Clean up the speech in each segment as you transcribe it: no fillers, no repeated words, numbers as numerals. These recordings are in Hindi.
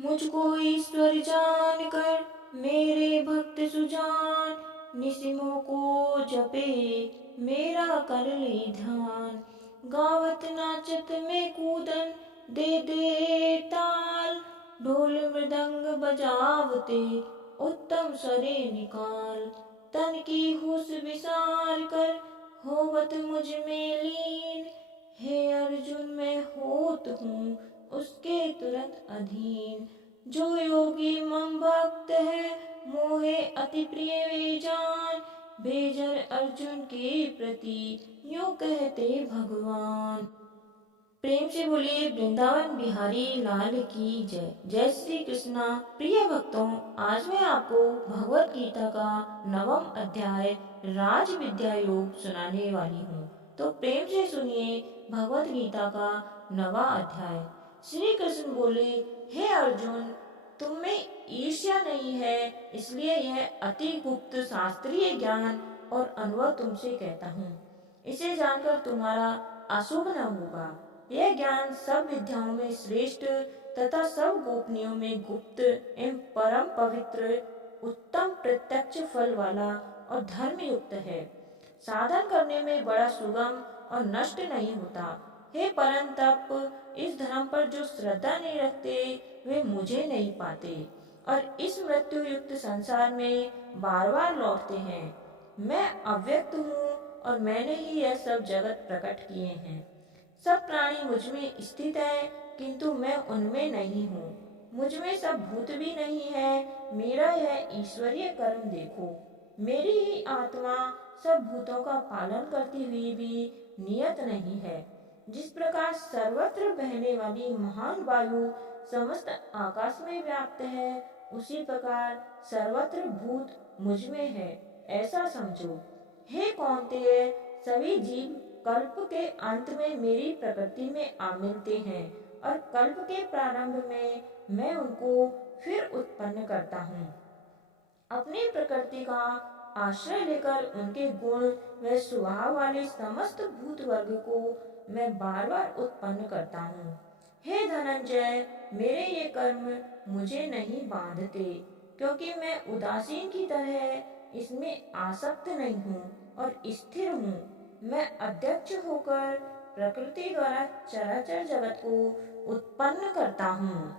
मुझको ईश्वर जानकर मेरे भक्त सुजान, निसिमों को जपे मेरा कर ले ध्यान। गावत नाचत में कूदन दे दे ताल, ढोल मृदंग बजावते उत्तम सरे निकाल। तन की हुस विसार कर होवत मुझ में लीन, हे अर्जुन मैं होत हूँ उसके तुरंत अधीन। जो योगी मम भक्त है मोहे अति प्रिय वे जान, भेजर अर्जुन के प्रति यूं कहते भगवान। प्रेम से बोलिए वृंदावन बिहारी लाल की जय। जय श्री कृष्णा। प्रिय भक्तों, आज मैं आपको भगवत गीता का 9वां अध्याय राज विद्या योग सुनाने वाली हूँ। तो प्रेम से सुनिए भगवत गीता का 9वां अध्याय। श्री कृष्ण बोले, हे अर्जुन, तुम में ईर्ष्या नहीं है, इसलिए यह अति गुप्त शास्त्रीय ज्ञान और अनुभव तुमसे कहता हूँ। इसे जानकर तुम्हारा अशुभ न होगा। यह ज्ञान सब विद्याओं में श्रेष्ठ तथा सब गोपनीयों में गुप्त एवं परम पवित्र, उत्तम प्रत्यक्ष फल वाला और धर्म युक्त है। साधन करने में बड़ा सुगम और नष्ट नहीं होता। हे परंतप, इस धर्म पर जो श्रद्धा नहीं रखते वे मुझे नहीं पाते और इस मृत्यु युक्त संसार में बार बार लौटते हैं। मैं अव्यक्त हूँ और मैंने ही यह सब जगत प्रकट किए हैं। सब प्राणी मुझ में स्थित है, किंतु मैं उनमें नहीं हूँ। मुझ में सब भूत भी नहीं है। मेरा यह ईश्वरीय कर्म देखो। मेरी ही आत्मा सब भूतों का पालन करती हुई भी नियत नहीं है। जिस प्रकार सर्वत्र बहने वाली महान वायु समस्त आकाश में व्याप्त है, उसी प्रकार सर्वत्र भूत मुझ में है, ऐसा समझो। हे कौन्तेय, सभी जीव कल्प के अंत में मेरी प्रकृति में आ मिलते हैं और कल्प के प्रारंभ में मैं उनको फिर उत्पन्न करता हूँ। अपनी प्रकृति का आश्रय लेकर उनके गुण व स्वभाव वाले समस्त भूत वर्ग को मैं बार बार उत्पन्न करता हूँ। हे धनंजय, मेरे ये कर्म मुझे नहीं बांधते, क्योंकि मैं उदासीन की तरह इसमें आसक्त नहीं हूँ और स्थिर हूँ। मैं अध्यक्ष होकर प्रकृति द्वारा चराचर जगत को उत्पन्न करता हूँ।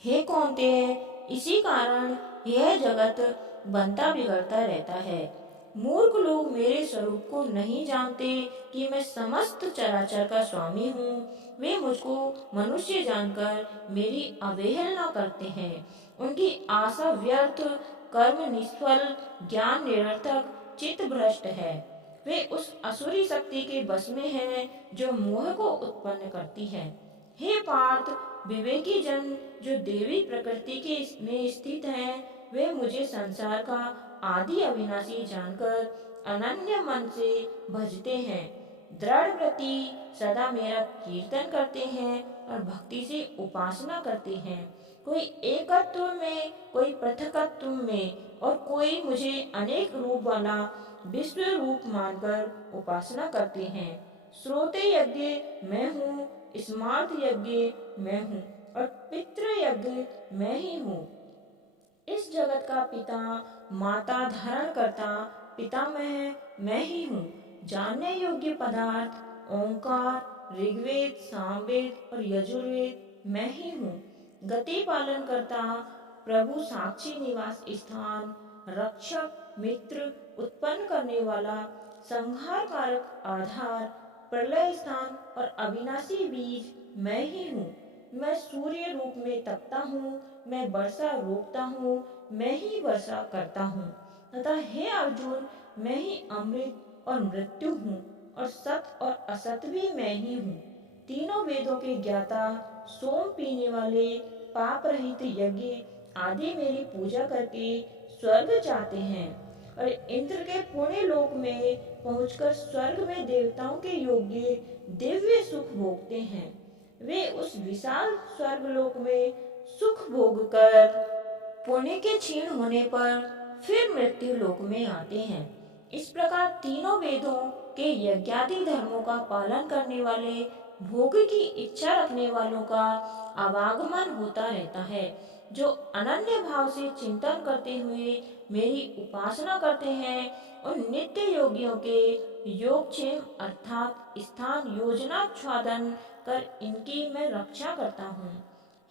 हे कौन्तेय, इसी कारण यह जगत बनता बिगड़ता रहता है। मूर्ख लोग मेरे स्वरूप को नहीं जानते कि मैं समस्त चराचर का स्वामी हूँ। वे मुझको मनुष्य जानकर मेरी अवहेलना करते हैं। उनकी आशा व्यर्थ, कर्म निष्फल, ज्ञान निरर्थक, चित्त भ्रष्ट है। वे उस असुरी शक्ति के वश में हैं जो मोह को उत्पन्न करती है। हे पार्थ, विवेकी जन जो देवी प्रकृति के में स्थित हैं, वे मुझे संसार का आदि अविनाशी जानकर अनन्य मन से भजते हैं। दृढ़ व्रति सदा मेरा कीर्तन करते हैं और भक्ति से उपासना करते हैं। कोई एकत्व में, कोई पृथकत्व में और कोई मुझे अनेक रूप वाला विश्व रूप मानकर उपासना करते हैं। श्रोते यज्ञ मैं हूँ, स्मार्त यज्ञ मैं हूँ और पितृ यज्ञ मैं ही हूँ। इस जगत का पिता, माता, धारण करता, पितामह मैं ही हूँ। जानने योग्य पदार्थ ओंकार, ऋग्वेद, सामवेद और यजुर्वेद मैं ही हूँ। गति पालन करता, प्रभु, साक्षी निवास स्थान, रक्षक, मित्र, उत्पन्न करने वाला, संहार कारक आधार, प्रलय स्थान और अविनाशी बीज मैं ही हूँ। मैं सूर्य रूप में तपता हूँ, मैं वर्षा रोकता हूँ, मैं ही वर्षा करता हूँ। तथा हे अर्जुन, मैं ही अमृत और मृत्यु हूँ और सत और असत भी मैं ही हूँ। तीनों वेदों के ज्ञाता, सोम पीने वाले, पाप रहित यज्ञ आदि मेरी पूजा करके स्वर्ग जाते हैं और इंद्र के पुण्य लोक में पहुंचकर स्वर्ग में देवताओं के योग्य दिव्य सुख भोगते हैं। वे उस विशाल स्वर्ग लोक में सुख भोग कर पुण्य के क्षीण होने पर फिर मृत्यु लोक में आते हैं। इस प्रकार तीनों वेदों के यज्ञादि धर्मों का पालन करने वाले भोग की इच्छा रखने वालों का आवागमन होता रहता है। जो अनन्य भाव से चिंतन करते हुए मेरी उपासना करते हैं, उन नित्य योगियों के योगक्षेम अर्थात स्थान योजनाच्छादन कर इनकी मैं रक्षा करता हूँ।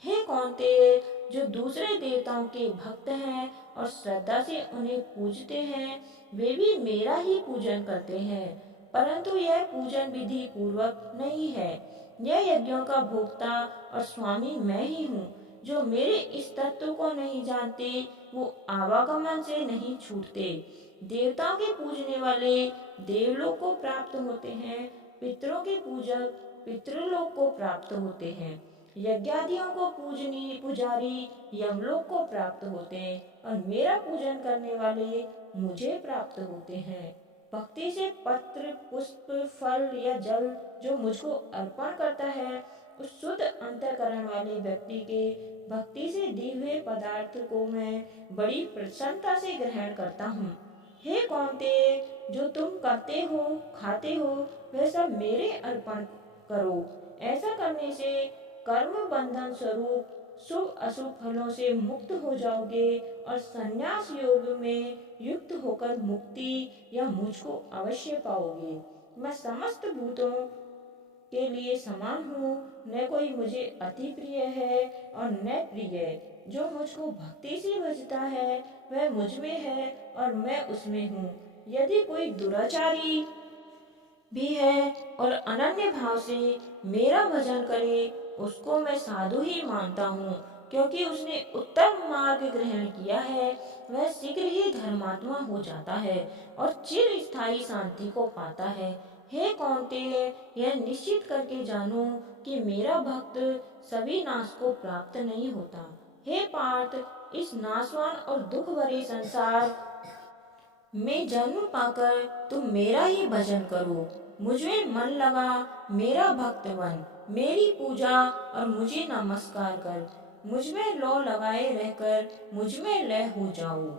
हे कौन्तेय, जो दूसरे देवताओं के भक्त हैं और श्रद्धा से उन्हें पूजते हैं, वे भी मेरा ही पूजन करते हैं, परंतु यह पूजन विधि पूर्वक नहीं है। यह यज्ञों का भोक्ता और स्वामी मैं ही हूँ। जो मेरे इस तत्व को नहीं जानते, वो आवागमन से नहीं छूटते। देवताओं के पूजने वाले देवलोक को प्राप्त होते हैं, पितरों के पूजक पितृलोक को प्राप्त होते हैं, यज्ञादियों को पूजनी पुजारी यमलोक को प्राप्त होते हैं, और मेरा पूजन करने वाले मुझे प्राप्त होते हैं। भक्ति से पत्र पुष्प फल या जल जो मुझको अर्पण करता है, उस शुद्ध अंतःकरण वाले व्यक्ति के भक्ति से दिए हुए पदार्थ को मैं बड़ी प्रसन्नता से ग्रहण करता हूँ। हे कौन्तेय, जो तुम करते हो खाते हो वह सब मेरे अर्पण करो। ऐसा करने से कर्म बंधन स्वरूप शुभ अशुभ फलों से मुक्त हो जाओगे और संन्यास योग में युक्त होकर मुक्ति या मुझको अवश्य पाओगे। मैं समस्त भूतों के लिए समान हूँ, न कोई मुझे अति प्रिय है और न प्रिय। जो मुझको भक्ति से भजता है वह मुझ में है और मैं उसमें हूँ। यदि कोई दुराचारी भी है और अनन्य भाव से मेरा भजन करे, उसको मैं साधु ही मानता हूँ, क्योंकि उसने उत्तम मार्ग ग्रहण किया है। वह शीघ्र ही धर्मात्मा हो जाता है और चिर स्थायी शांति को पाता है। हे कौन्तेय, यह निश्चित करके जानो कि मेरा भक्त सभी नाश को प्राप्त नहीं होता। हे पार्थ, इस नाशवान और दुख भरे संसार में जन्म पाकर तुम मेरा ही भजन करो, मुझमें मन लगा मेरा भक्त बन, मेरी पूजा और मुझे नमस्कार कर, मुझमें लौ लगाए रहकर मुझमें लय हो जाओ।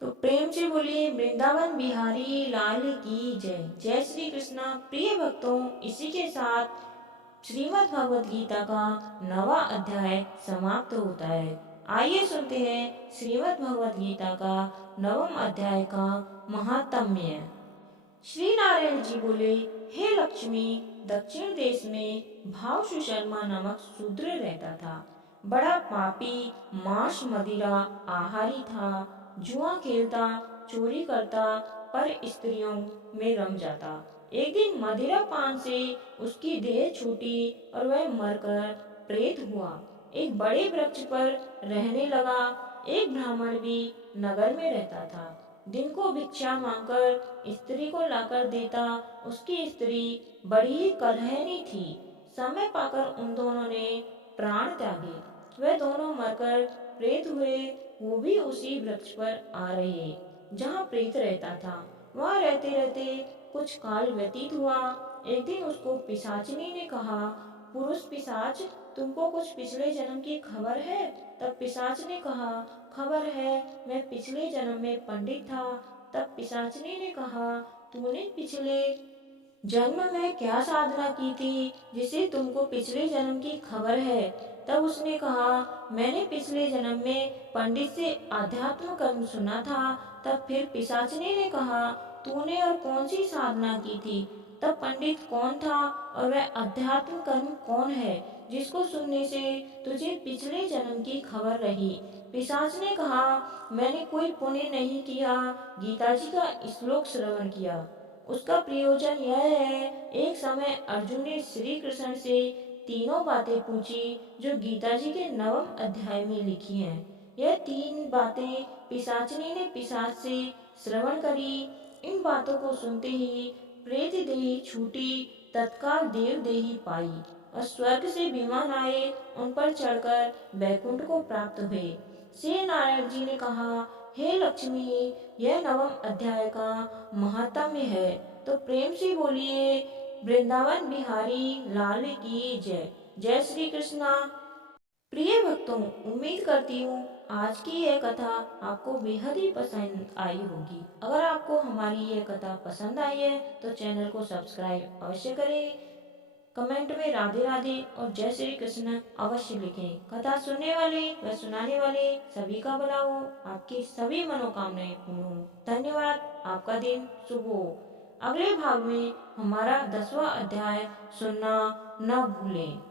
तो प्रेम से बोलिए वृंदावन बिहारी लाल की जय। जय श्री कृष्णा। प्रिय भक्तों, इसी के साथ श्रीमद् भगवत गीता का 9वां अध्याय समाप्त होता है। आइए सुनते हैं श्रीमद् भगवत गीता का 9वां अध्याय का महात्म्य। श्री नारायण जी बोले, हे लक्ष्मी, दक्षिण देश में भाव सुशर्मा नामक शूद्र रहता था। बड़ा पापी, मांस मदिरा आहारी था, जुआ खेलता, चोरी करता, पर स्त्रियों में रम जाता। एक दिन मदिरा पान से उसकी देह छूटी और वह मरकर प्रेत हुआ। एक बड़े वृक्ष पर रहने लगा। एक ब्राह्मण भी नगर में रहता था। दिन को भिक्षा मांगकर स्त्री को लाकर देता। उसकी स्त्री बड़ी ही कलहनी थी। समय पाकर उन दोनों ने प्राण त्यागे। वे दोनों मरकर प्रेत हुए। वो भी उसी वृक्ष पर आ रहे जहाँ प्रेत रहता था। वहाँ रहते रहते कुछ काल व्यतीत हुआ। एक दिन उसको पिशाचिनी ने कहा, पुरुष पिशाच, तुमको कुछ पिछले जन्म की खबर है? तब पिशाच ने कहा, खबर है, मैं पिछले जन्म में पंडित था। तब पिशाचिनी ने कहा, तूने पिछले जन्म में क्या साधना की थी जिसे तुमको पिछले जन्म की खबर है? तब उसने कहा, मैंने पिछले जन्म में पंडित से आध्यात्म कर्म सुना था। तब फिर पिशाचिनी ने कहा, तूने और कौन सी साधना की थी? तब पंडित कौन था और वह अध्यात्म कर्म कौन है जिसको सुनने से तुझे पिछले जन्म की खबर रही? पिशाच ने कहा, मैंने कोई पुण्य नहीं किया, गीता जी का श्लोक श्रवण किया। उसका प्रयोजन यह है, एक समय अर्जुन ने श्री कृष्ण से तीनों बातें पूछी जो गीता जी के 9वें अध्याय में लिखी हैं। यह 3 बातें पिशाचिनी ने पिशाच से श्रवण करी। इन बातों को सुनते ही प्रेत देही छूटी, तत्काल देव देही पाई और स्वर्ग से विमान आए, उन पर चढ़कर बैकुंठ को प्राप्त हुए। श्री नारायण जी ने कहा, हे लक्ष्मी, यह 9वें अध्याय का महात्म्य है। तो प्रेम से बोलिए वृंदावन बिहारी लाल की जय। जय श्री कृष्णा। प्रिय भक्तों, उम्मीद करती हूँ आज की यह कथा आपको बेहद ही पसंद आई होगी। अगर आपको हमारी यह कथा पसंद आई है तो चैनल को सब्सक्राइब अवश्य करें। कमेंट में राधे राधे और जय श्री कृष्ण अवश्य लिखें। कथा सुनने वाले व सुनाने वाले सभी का भला हो, आपकी सभी मनोकामनाएं पूर्ण हो। धन्यवाद। आपका दिन शुभ हो। अगले भाग में हमारा 10वां अध्याय सुनना न भूलें।